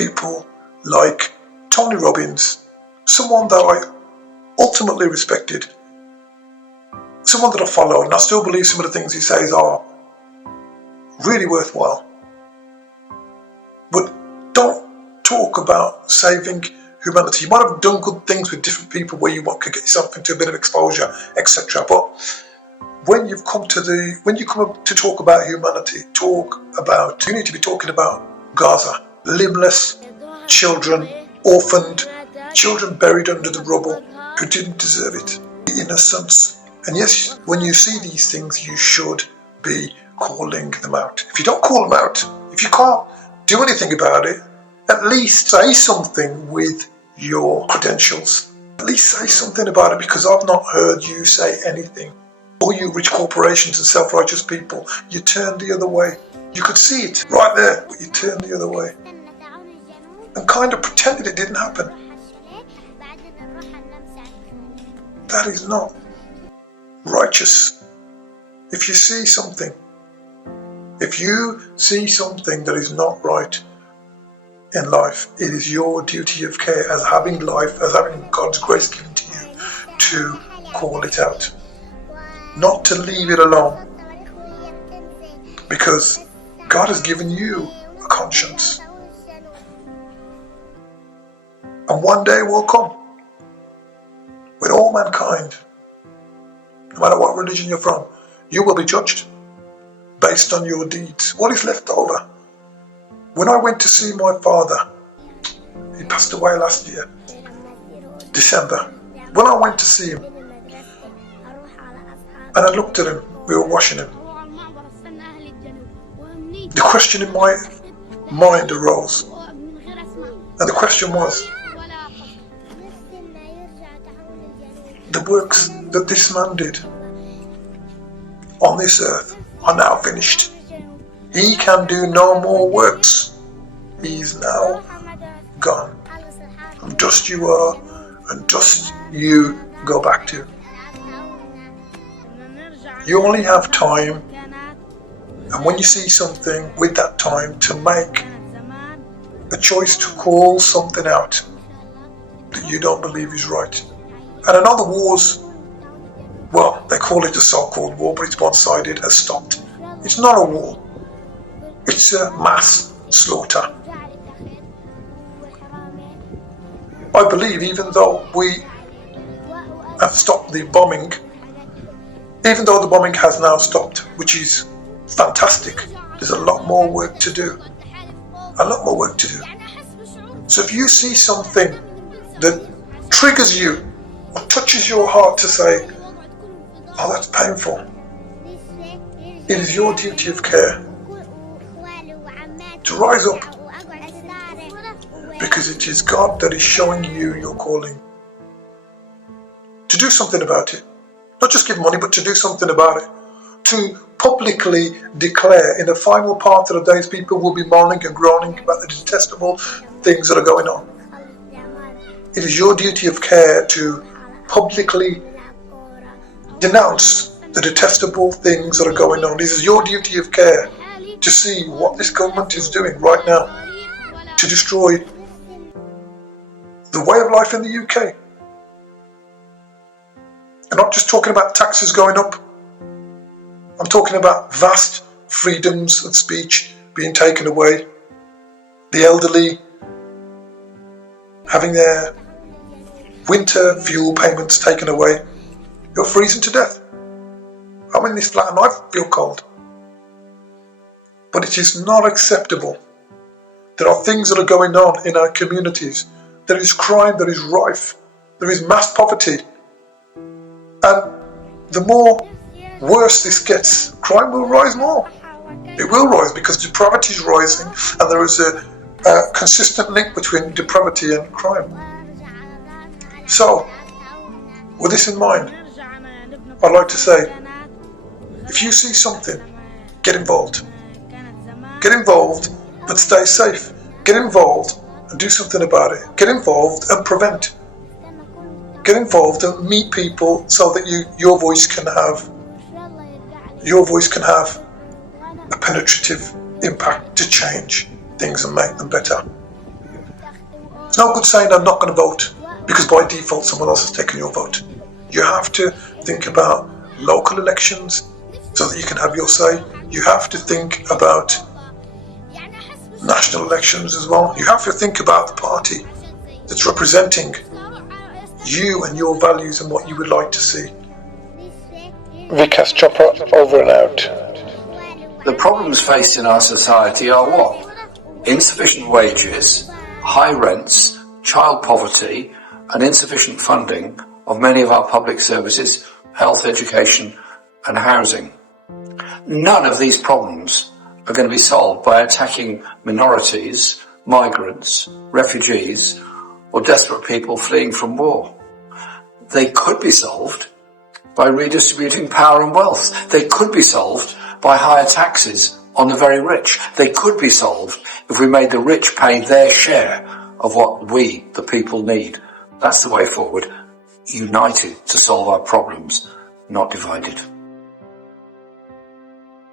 people like Tony Robbins, someone that I ultimately respected, someone that I followed, and I still believe some of the things he says are really worthwhile. But don't talk about saving humanity. You might have done good things with different people where you could get yourself into a bit of exposure, etc. But when you come up to talk about humanity, you need to be talking about Gaza, limbless children, orphaned, children buried under the rubble who didn't deserve it, the innocents. And yes, when you see these things, you should be calling them out. If you don't call them out, if you can't do anything about it, at least say something with your credentials. At least say something about it, because I've not heard you say anything. All you rich corporations and self-righteous people, you turn the other way. You could see it right there, but you turn the other way and kind of pretended it didn't happen. That is not righteous. If you see something that is not right in life, it is your duty of care as having life, as having God's grace given to you, to call it out. Not to leave it alone. Because God has given you a conscience. And one day will come when all mankind, no matter what religion you're from, you will be judged based on your deeds. What is left over? When I went to see my father, he passed away last year, December. When I went to see him, and I looked at him, we were washing him, the question in my mind arose. And the question was, the works that this man did on this earth are now finished. He can do no more works. He is now gone. And dust you are, and dust you go back to. You only have time, and when you see something with that time, to make a choice to call something out that you don't believe is right. And another wars, well, they call it a so-called war, but it's one-sided, has stopped. It's not a war. It's a mass slaughter. I believe even though we have stopped the bombing, even though the bombing has now stopped, which is fantastic, there's a lot more work to do. A lot more work to do. So if you see something that triggers you or touches your heart to say, oh, that's painful, it is your duty of care to rise up, because it is God that is showing you your calling. To do something about it. Not just give money, but to do something about it. To publicly declare in the final part of the days, people will be moaning and groaning about the detestable things that are going on. It is your duty of care to publicly denounce the detestable things that are going on. It is your duty of care to see what this government is doing right now to destroy the way of life in the UK. I'm not just talking about taxes going up. I'm talking about vast freedoms of speech being taken away. The elderly having their winter fuel payments taken away. You're freezing to death. I'm in this flat and I feel cold. But it is not acceptable. There are things that are going on in our communities. There is crime that is rife. There is mass poverty. And the more worse this gets, crime will rise more. It will rise because depravity is rising, and there is a consistent link between depravity and crime. So, with this in mind, I'd like to say, if you see something, get involved. Get involved, but stay safe. Get involved and do something about it. Get involved and prevent. Get involved and meet people so that your voice can have a penetrative impact to change things and make them better. no good saying I'm not going to vote because by default someone else has taken your vote. You have to think about local elections so that you can have your say. You have to think about national elections as well. You have to think about the party that's representing you and your values and what you would like to see. Vikas Chopra, over and out. The problems faced in our society are what? Insufficient wages, high rents, child poverty, and insufficient funding of many of our public services, health, education, and housing. None of these problems are going to be solved by attacking minorities, migrants, refugees, or desperate people fleeing from war. They could be solved by redistributing power and wealth. They could be solved by higher taxes on the very rich. They could be solved if we made the rich pay their share of what we, the people, need. That's the way forward. United to solve our problems, not divided.